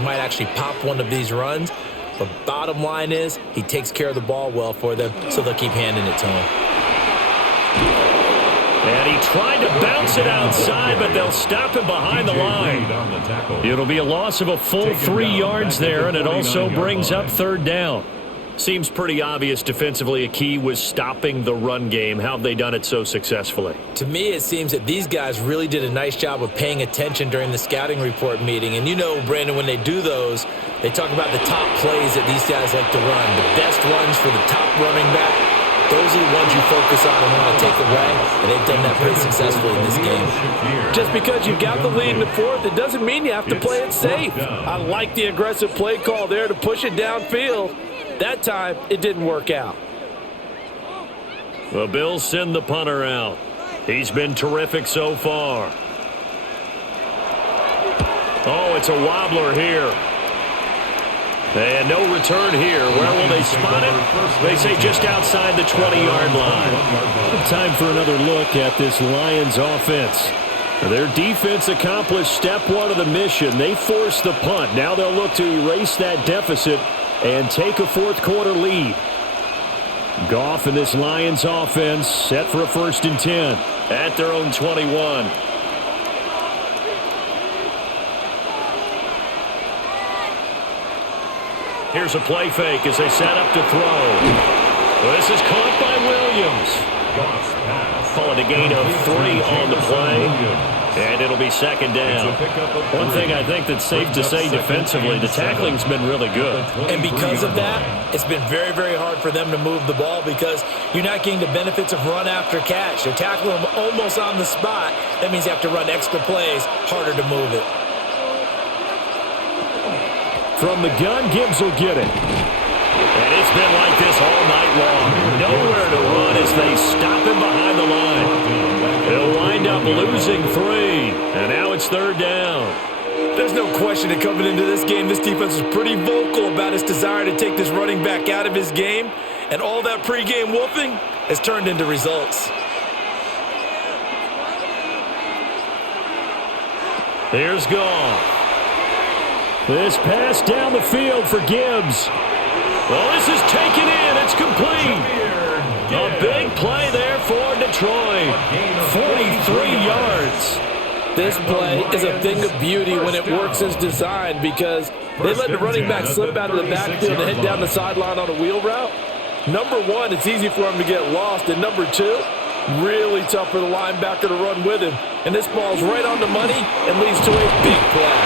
might actually pop one of these runs. But bottom line is, he takes care of the ball well for them, so they'll keep handing it to him. And he tried to bounce it outside, but they'll stop him behind the line. It'll be a loss of a full 3 yards there, and it also brings up third down. Seems pretty obvious defensively a key was stopping the run game. How have they done it so successfully? To me, it seems that these guys really did a nice job of paying attention during the scouting report meeting. And you know, Brandon, when they do those, they talk about the top plays that these guys like to run. The best runs for the top running back, those are the ones you focus on and want to take away. And they've done that pretty successfully in this game. Just because you got the lead in the fourth, it doesn't mean you have to play it safe. I like the aggressive play call there to push it downfield. That time, it didn't work out. The Bills send the punter out. He's been terrific so far. Oh, it's a wobbler here. And no return here. Where will they spot it? They say just outside the 20-yard line. Time for another look at this Lions offense. Their defense accomplished step one of the mission. They forced the punt. Now they'll look to erase that deficit and take a fourth-quarter lead. Goff and this Lions offense set for a 1st and 10 at their own 21. Here's a play fake as they set up to throw. This is caught by Williams. Call it a gain of 3 on the play. And it'll be 2nd down. One thing I think that's safe to say defensively, the tackling's been really good. And because of that, it's been very, very hard for them to move the ball because you're not getting the benefits of run after catch. They're tackling them almost on the spot. That means you have to run extra plays, harder to move it. From the gun, Gibbs will get it. And it's been like this all night long. Nowhere to run as they stop him behind the line. He'll wind up losing 3. And now it's 3rd down. There's no question that coming into this game, this defense is pretty vocal about its desire to take this running back out of his game. And all that pregame wolfing has turned into results. Here's Goff. This pass down the field for Gibbs. Well, this is taken in. It's complete. A big play there for Detroit. 43 yards. This play is a thing of beauty when it works as designed because they let the running back slip out of the backfield and head down the sideline on a wheel route. Number one, it's easy for him to get lost. And number two, really tough for the linebacker to run with him. And this ball's right on the money and leads to a big play.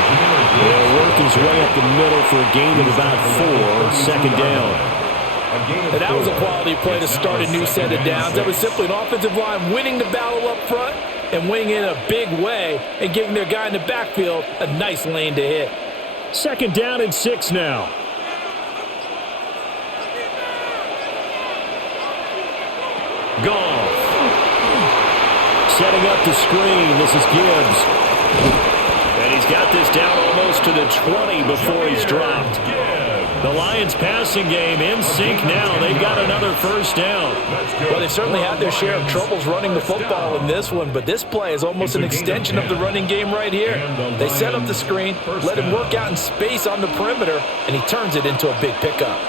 He'll work his way up the middle for a gain of about 4, 2nd down. And that was a quality play to start a new set of downs. That was simply an offensive line winning the battle up front and winning in a big way and giving their guy in the backfield a nice lane to hit. 2nd down and 6 now. Goff. Setting up the screen. This is Gibbs. And he's got this down almost to the 20 before he's dropped. The Lions passing game in sync now. They've got another 1st down. Well, they certainly had their share of troubles running the football in this one, but this play is almost an extension of the running game right here. They set up the screen, let him work out in space on the perimeter, and he turns it into a big pickup.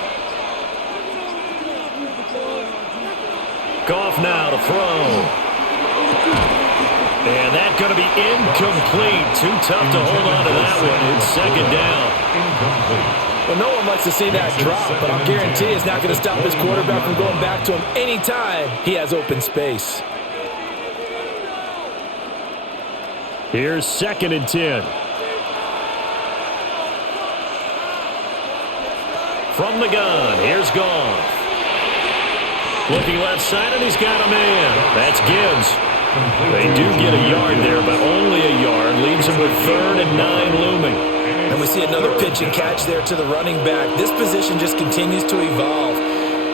Goff now to throw. And that's going to be incomplete. Too tough to hold on to that one. It's 2nd down. Incomplete. Well, no one likes to see that drop, but I'll guarantee it's not going to stop this quarterback from going back to him anytime he has open space. Here's 2nd and 10. From the gun, here's Goff. Looking left side, and he's got a man. That's Gibbs. They do get a yard there, but only a yard. Leaves him with 3rd and 9 looming. And we see another pitch and catch there to the running back. This position just continues to evolve.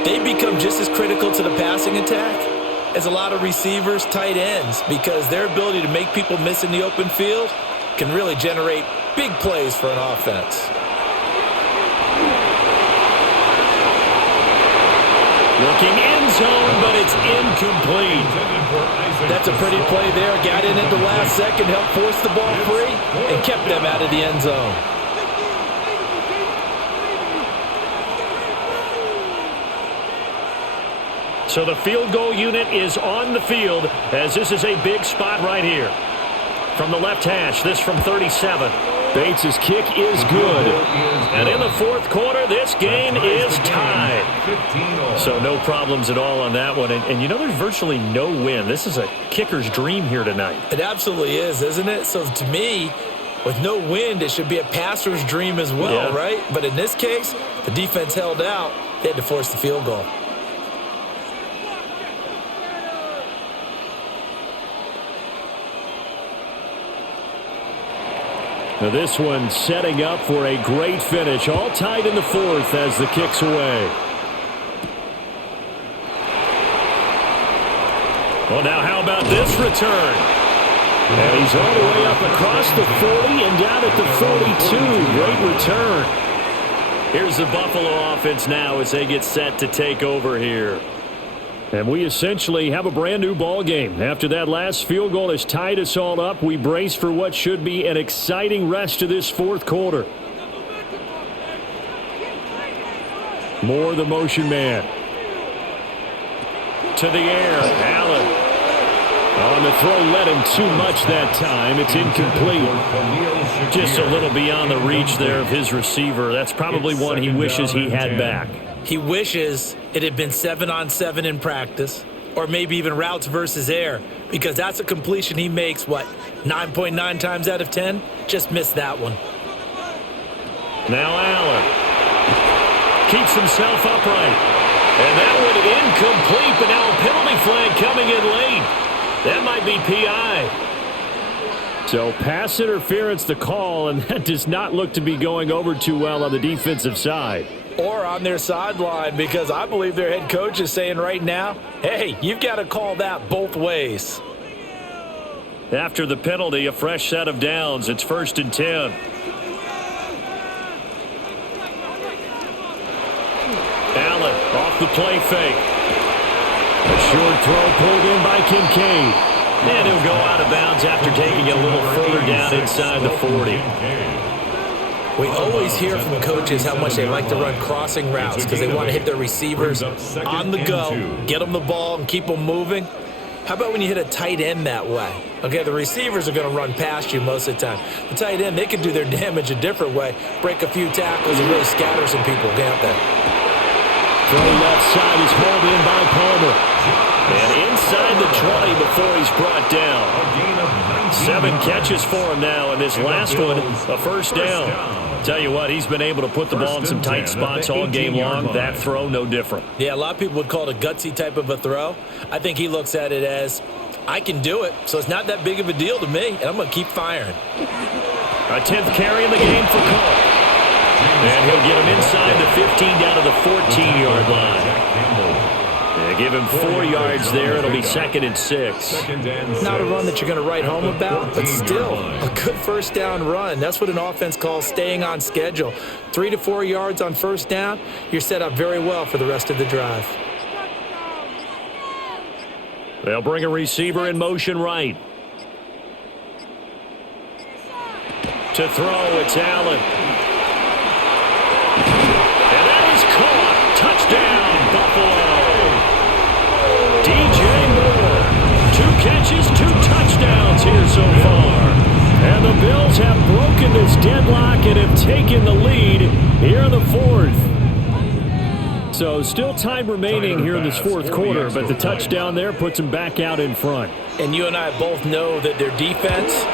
They become just as critical to the passing attack as a lot of receivers, tight ends, because their ability to make people miss in the open field can really generate big plays for an offense. Looking end zone, but it's incomplete. That's a pretty play there. Got in at the last second, helped force the ball free, and kept them out of the end zone. So the field goal unit is on the field as this is a big spot right here. From the left hash, this from 37. Bates' kick is good. And in the fourth quarter, this game is tied. So no problems at all on that one. And you know, there's virtually no win. This is a kicker's dream here tonight. It absolutely is, isn't it? So to me, with no wind, it should be a passer's dream as well, right? But in this case, the defense held out. They had to force the field goal. Now this one setting up for a great finish. All tied in the fourth as the kick's away. Well, now how about this return? And he's all the way up across the 40 and down at the 42. Great return. Here's the Buffalo offense now as they get set to take over here. And we essentially have a brand new ball game. After that last field goal has tied us all up, we brace for what should be an exciting rest of this fourth quarter. Moore, the motion man. To the air, Allen. On the throw, led him too much that time. It's incomplete. Just a little beyond the reach there of his receiver. That's probably one he wishes he had back. He wishes it had been 7-on-7 in practice, or maybe even routes versus air, because that's a completion he makes, 9.9 times out of 10? Just missed that one. Now Allen keeps himself upright. And that one incomplete, but now a penalty flag coming in late. That might be PI. So pass interference the call, and that does not look to be going over too well on the defensive side. Or on their sideline, because I believe their head coach is saying right now, hey, you've got to call that both ways. After the penalty, a fresh set of downs. It's 1st and 10. Allen off the play fake. A short throw pulled in by Kincaid. And he'll go out of bounds after taking it a little further down inside the 40. We always hear from coaches how much they like to run crossing routes because they want to hit their receivers on the go, get them the ball, and keep them moving. How about when you hit a tight end that way? Okay, the receivers are going to run past you most of the time. The tight end, they can do their damage a different way, break a few tackles, and really scatter some people, can't they? Throw left side is hauled in by Palmer. And inside the 20 before he's brought down. 7 catches for him now, and this last one, a first down. Tell you what, he's been able to put the ball in some tight spots all game long. That throw, no different. Yeah, a lot of people would call it a gutsy type of a throw. I think he looks at it as, I can do it, so it's not that big of a deal to me, and I'm going to keep firing. A 10th carry in the game for Cole. And he'll get him inside the 15 down to the 14-yard line. They give him 4 yards there. It'll be 2nd and 6. Not a run that you're going to write home about, but still a good first down run. That's what an offense calls staying on schedule. 3 to 4 yards on first down, you're set up very well for the rest of the drive. They'll bring a receiver in motion right. To throw, it's Allen. And that is caught. Touchdown, Buffalo. DJ Moore, 2 catches, 2 touchdowns here so far. And the Bills have broken this deadlock and have taken the lead here in the 4th. So still time remaining here in this 4th quarter, but the touchdown there puts them back out in front. And you and I both know that their defense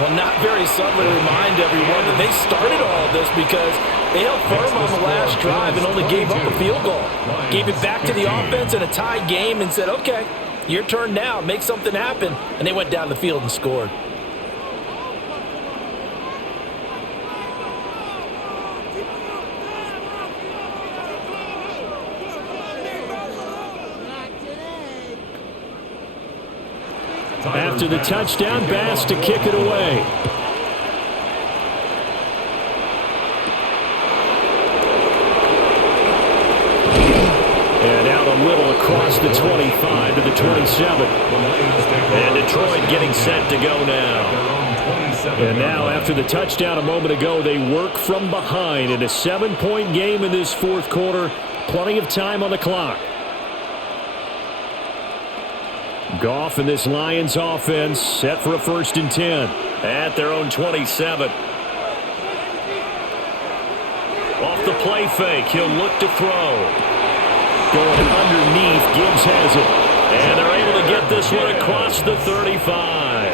will not very subtly remind everyone that they started all of this because they held firm on the last drive and only gave up a field goal. Gave it back to the offense in a tie game and said, okay, your turn now, make something happen. And they went down the field and scored. After the touchdown, Bass to kick it away. And out a little across the 25 to the 27. And Detroit getting set to go now. And now after the touchdown a moment ago, they work from behind in a 7-point game in this 4th quarter. Plenty of time on the clock. Goff and this Lions offense set for a 1st and 10 at their own 27. Off the play fake, he'll look to throw. Going underneath, Gibbs has it. And they're able to get this one across the 35.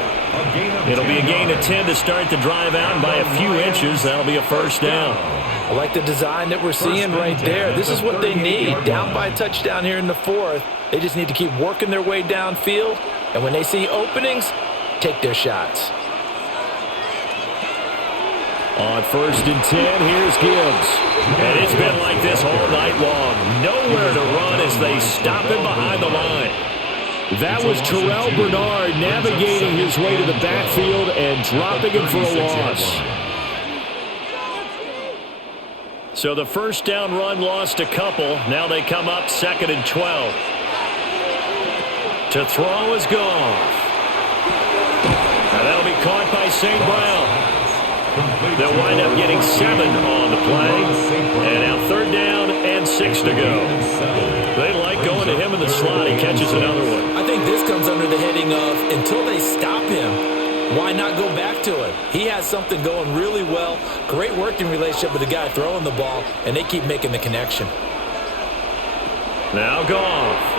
It'll be a gain of 10 to start the drive out, and by a few inches, that'll be a 1st down. I like the design that we're seeing right there. This is what they need. Down by a touchdown here in the 4th. They just need to keep working their way downfield, and when they see openings, take their shots. On 1st and 10, here's Gibbs. And it's been like this all night long. Nowhere to run as they stop him behind the line. That was Terrell Bernard navigating his way to the backfield and dropping him for a loss. So the 1st down run lost a couple. Now they come up 2nd and 12. To throw is Goff. Now that'll be caught by St. Brown. They'll wind up getting 7 on the play. And now 3rd down and 6 to go. They like going to him in the slot. He catches another one. I think this comes under the heading of until they stop him, why not go back to it? He has something going really well. Great working relationship with the guy throwing the ball, and they keep making the connection. Now Goff.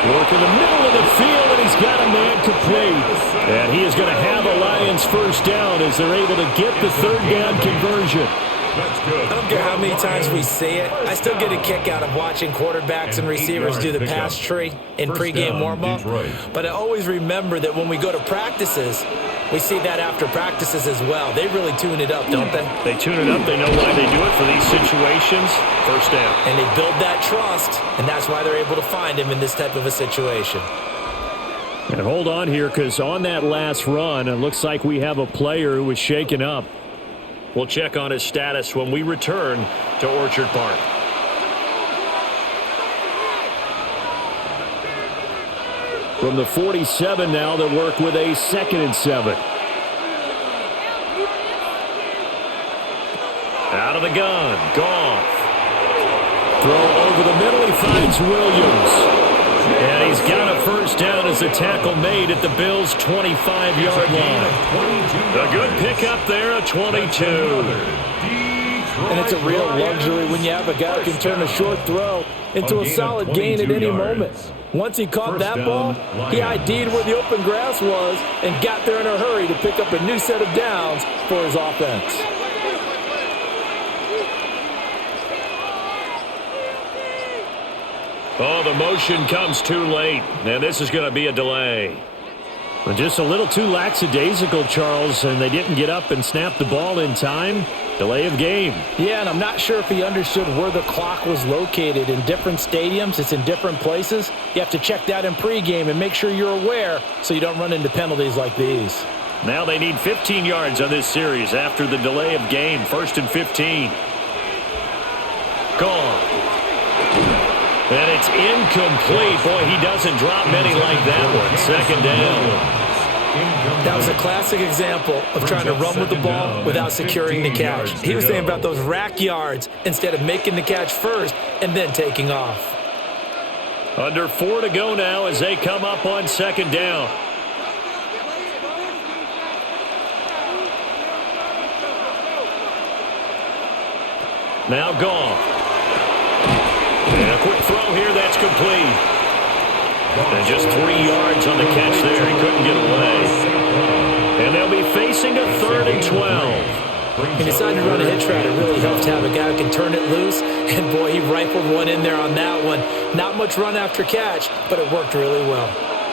Work in the middle of the field, and he's got a man complete. And he is going to have a Lions 1st down as they're able to get the 3rd down conversion. I don't care how many times we see it. I still get a kick out of watching quarterbacks and receivers do the pass tree in pregame warm-up. But I always remember that when we go to practices, we see that after practices as well. They really tune it up, don't they? They tune it up. They know why they do it for these situations. 1st down. And they build that trust, and that's why they're able to find him in this type of a situation. And hold on here, because on that last run, it looks like we have a player who was shaken up. We'll check on his status when we return to Orchard Park. From the 47 now, they'll work with a 2nd and 7. Out of the gun, Goff. Throw over the middle, he finds Williams. And he's got a 1st down as a tackle made at the Bills' 25-yard line. A good pickup there, a 22. And it's a real luxury when you have a guy who can turn a short throw into a solid gain at any moment. Once he caught that ball, he ID'd where the open grass was and got there in a hurry to pick up a new set of downs for his offense. Oh, the motion comes too late, and this is going to be a delay. Just a little too lackadaisical, Charles, and they didn't get up and snap the ball in time. Delay of game. Yeah, and I'm not sure if he understood where the clock was located. In different stadiums, it's in different places. You have to check that in pregame and make sure you're aware so you don't run into penalties like these. Now they need 15 yards on this series after the delay of game. 1st and 15. Gone. And it's incomplete. Boy, he doesn't drop many like that one. 2nd down. That was a classic example of trying to run with the ball without securing the catch. He was thinking about those rack yards instead of making the catch first and then taking off. Under 4 to go now as they come up on 2nd down. Now Goff. And a quick throw here, that's complete. And just 3 yards on the catch there. He couldn't get away. And they'll be facing a 3rd and 12. He decided to run a hitch route. It really helps to have a guy who can turn it loose. And, boy, he rifled one in there on that one. Not much run after catch, but it worked really well.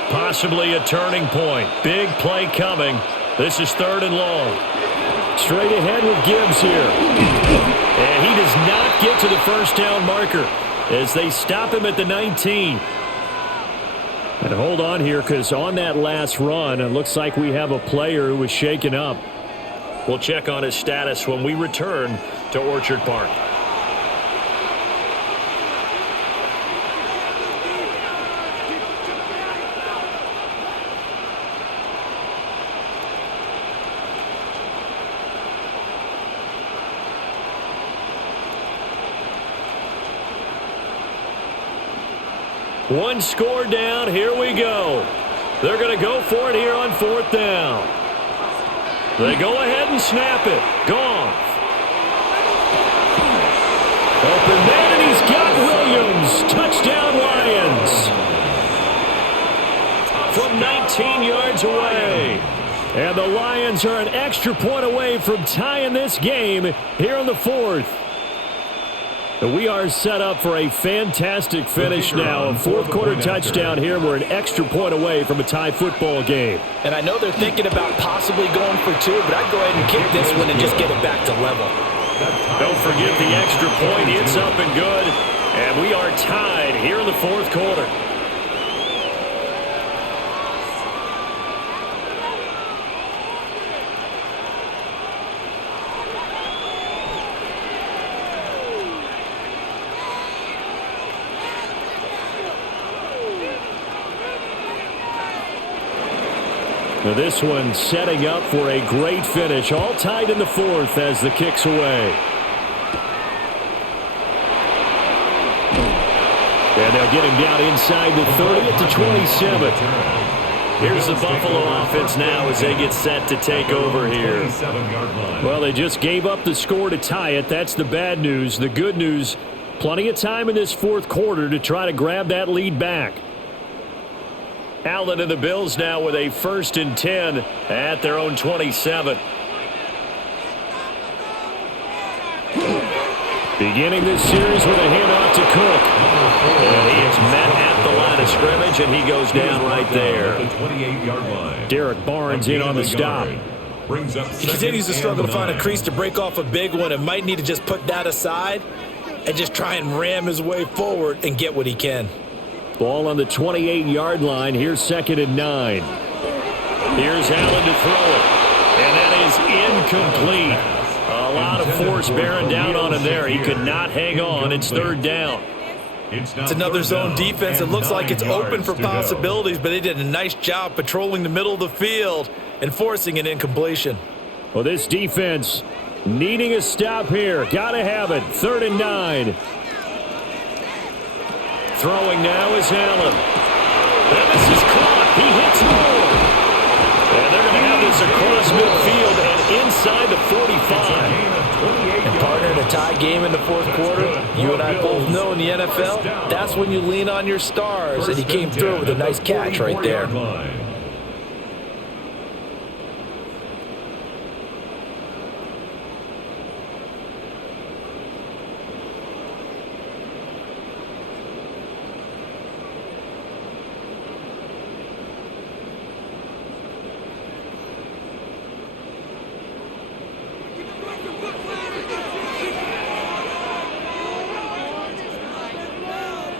Possibly a turning point. Big play coming. This is 3rd and long. Straight ahead with Gibbs here. And he does not get to the 1st down marker as they stop him at the 19. And hold on here, because on that last run, it looks like we have a player who was shaken up. We'll check on his status when we return to Orchard Park. One score down. Here we go. They're going to go for it here on 4th down. They go ahead and snap it. Goff. Open man, and he's got Williams. Touchdown, Lions. From 19 yards away. And the Lions are an extra point away from tying this game here in the 4th. We are set up for a fantastic finish now. A 4th quarter touchdown here. We're an extra point away from a tie football game. And I know they're thinking about possibly going for 2, but I'd go ahead and kick this one and just get it back to level. Don't forget the extra point. It's up and good. And we are tied here in the 4th quarter. Now this one setting up for a great finish. All tied in the 4th as the kick's away. And they'll get him down inside the 30 at the 27. Here's the Buffalo offense now as they get set to take over here. Well, they just gave up the score to tie it. That's the bad news. The good news, plenty of time in this 4th quarter to try to grab that lead back. Allen and the Bills now with a 1st and 10 at their own 27. Beginning this series with a handoff to Cook. And he is met at the line of scrimmage, and he goes down right there. Derek Barnes in on the stop. He continues to struggle to find a crease to break off a big one and might need to just put that aside and just try and ram his way forward and get what he can. Ball on the 28-yard line. Here's 2nd and 9. Here's Allen to throw it. And that is incomplete. A lot of force bearing down on him there. He could not hang on. It's 3rd down. It's another zone defense. It looks like it's open for possibilities, but they did a nice job patrolling the middle of the field and forcing an incompletion. Well, this defense needing a stop here. Got to have it. 3rd and 9. Throwing now is Allen. And this is caught. He hits more. And they're going to have this across midfield and inside the 45. And partner, in a tie game in the 4th quarter, you and I both know in the NFL, that's when you lean on your stars. And he came through with a nice catch right there.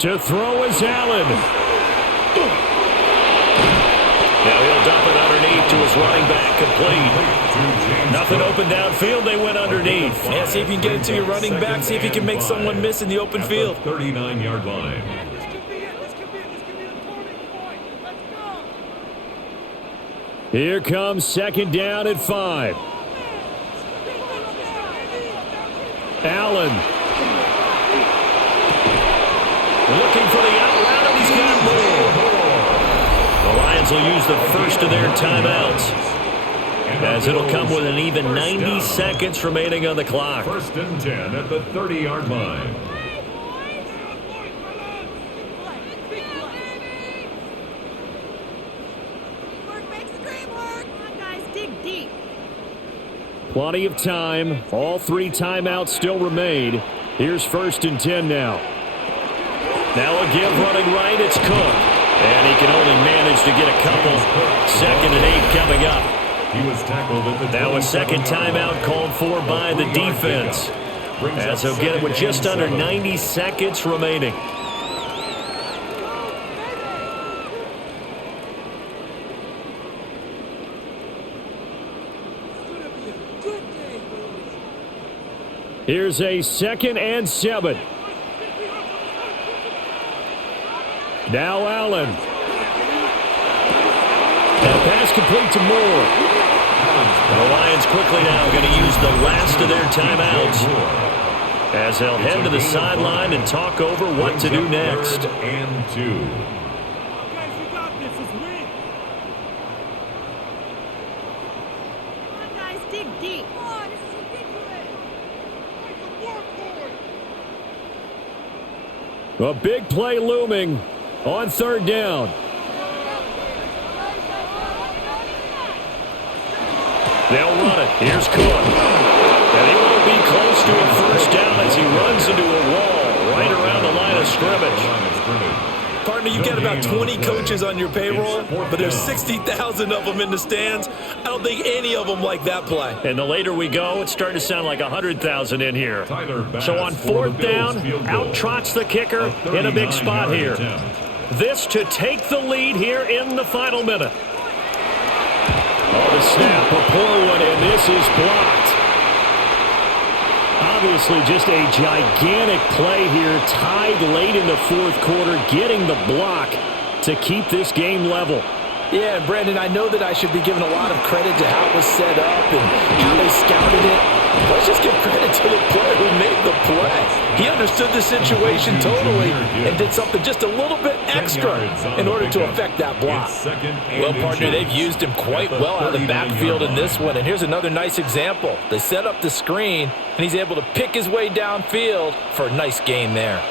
To throw is Allen. Now he'll dump it underneath to his running back, complete. Nothing open downfield, they went underneath. Yeah, see if you can get it to your running back, see if you can make someone miss in the open field. 39-yard line. Here comes 2nd down at 5. Allen. Looking for the out route, and he's got more. The Lions will use the first of their timeouts, as it'll come with an even 90 seconds remaining on the clock. 1st and 10 at the 30-yard line. Plenty of time. All 3 timeouts still remain. Here's 1st and 10 now. Now a give running right, it's Cook. And he can only manage to get a couple. 2nd and 8 coming up. He was tackled at the now a 2nd timeout called for by the defense, as he'll get it with just under 90 seconds remaining. Here's a 2nd and 7. Now Allen. And pass complete to Moore. The Lions quickly now going to use the last of their timeouts. as they'll head to the sideline and talk over what to do next. 3rd and 2. A big play looming on 3rd down. They'll run it. Here's Cook. And he won't be close to a 1st down as he runs into a wall right around the line of scrimmage. Partner, you got about 20 coaches on your payroll, but there's 60,000 of them in the stands. I don't think any of them like that play. And the later we go, it's starting to sound like 100,000 in here. So on 4th down, out trots the kicker in a big spot here. This to take the lead here in the final minute. Oh, the snap, a poor one, and this is blocked. Obviously just a gigantic play here, tied late in the 4th quarter, getting the block to keep this game level. Yeah, and Brandon, I know that I should be giving a lot of credit to how it was set up and how they scouted it. Let's just give credit to the player who made the play. He understood the situation totally and did something just a little bit extra in order to affect that block. Well, partner, they've used him quite well out of the backfield in this one. And here's another nice example. They set up the screen, and he's able to pick his way downfield for a nice gain there.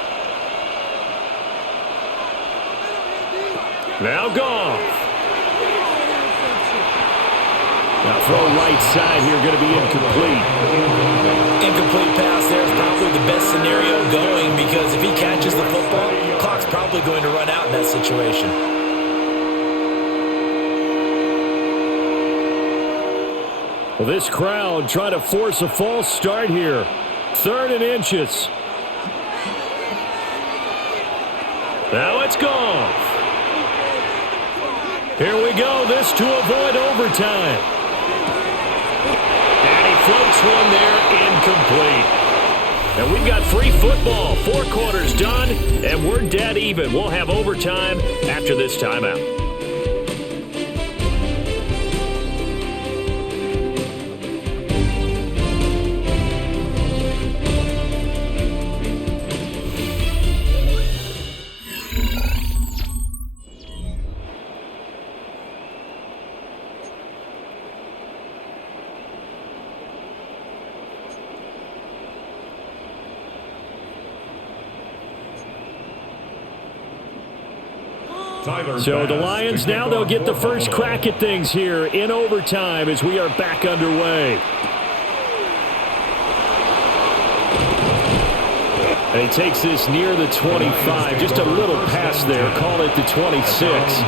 Now Goff. Now throw right side here, going to be incomplete. Incomplete pass there is probably the best scenario going because if he catches the football, the clock's probably going to run out in that situation. Well, this crowd trying to force a false start here. 3rd and inches. Now it's Goff. Here we go. This to avoid overtime. And he floats one there, incomplete. And we've got free football. 4 quarters done, and we're dead even. We'll have overtime after this timeout. So the Lions now, they'll get the first crack at things here in overtime as we are back underway. And he takes this near the 25. Just a little pass there. Call it the 26.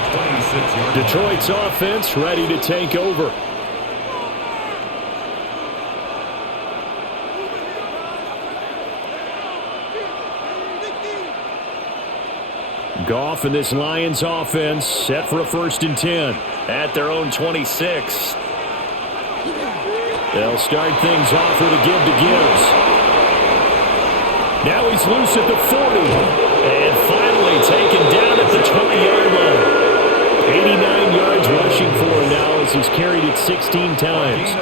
Detroit's offense ready to take over. Goff and this Lions offense set for a 1st and 10 at their own 26. They'll start things off with a give to Gibbs. Now he's loose at the 40. And finally taken down at the 20-yard line. 89 yards rushing for him now as he's carried it 16 times.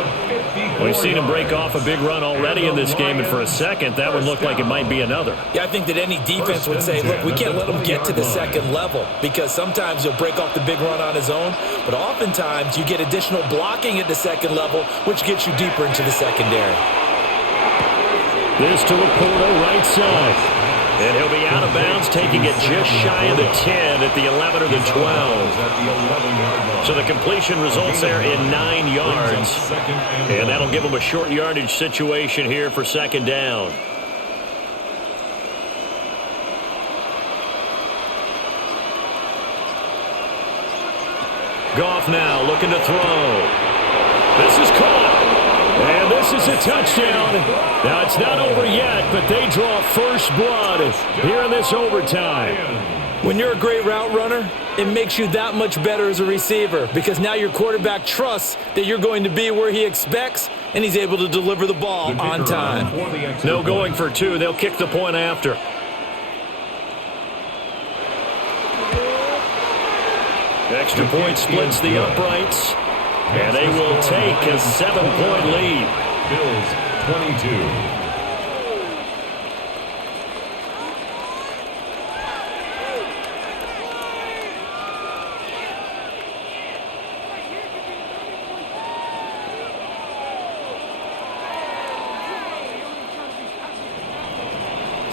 We've seen him break off a big run already in this game, and for a second, that one looked like it might be another. Yeah, I think that any defense would say, look, we can't let him get to the 2nd level because sometimes he'll break off the big run on his own, but oftentimes you get additional blocking at the 2nd level, which gets you deeper into the secondary. This to Laporta, right side. And he'll be out of bounds, taking it just shy of the 10 at the 11 or the 12. So the completion results there in 9 yards. And that'll give him a short yardage situation here for 2nd down. Goff now looking to throw. This is caught. And this is a touchdown. Now, it's not over yet, but they draw first blood here in this overtime. When you're a great route runner, it makes you that much better as a receiver because now your quarterback trusts that you're going to be where he expects, and he's able to deliver the ball on time. No going for 2. They'll kick the point after. Extra point splits the uprights. And they will take a 7-point lead. Bills 22.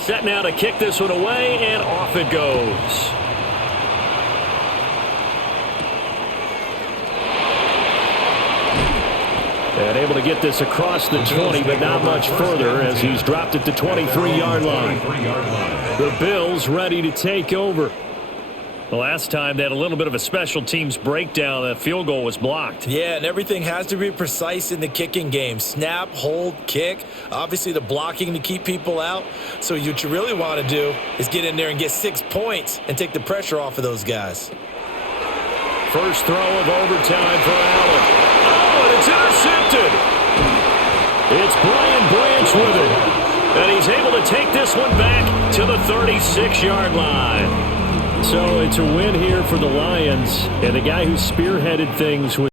Set now to kick this one away, and off it goes. And able to get this across the 20, but not much further as he's dropped it to 23-yard line. The Bills ready to take over. The last time they had a little bit of a special teams breakdown, that field goal was blocked. Yeah, and everything has to be precise in the kicking game. Snap, hold, kick. Obviously, the blocking to keep people out. So what you really want to do is get in there and get 6 points and take the pressure off of those guys. First throw of overtime for Allen. Oh, and it's intercepted. It's Brian Branch with it. And he's able to take this one back to the 36-yard line. So it's a win here for the Lions. And the guy who spearheaded things was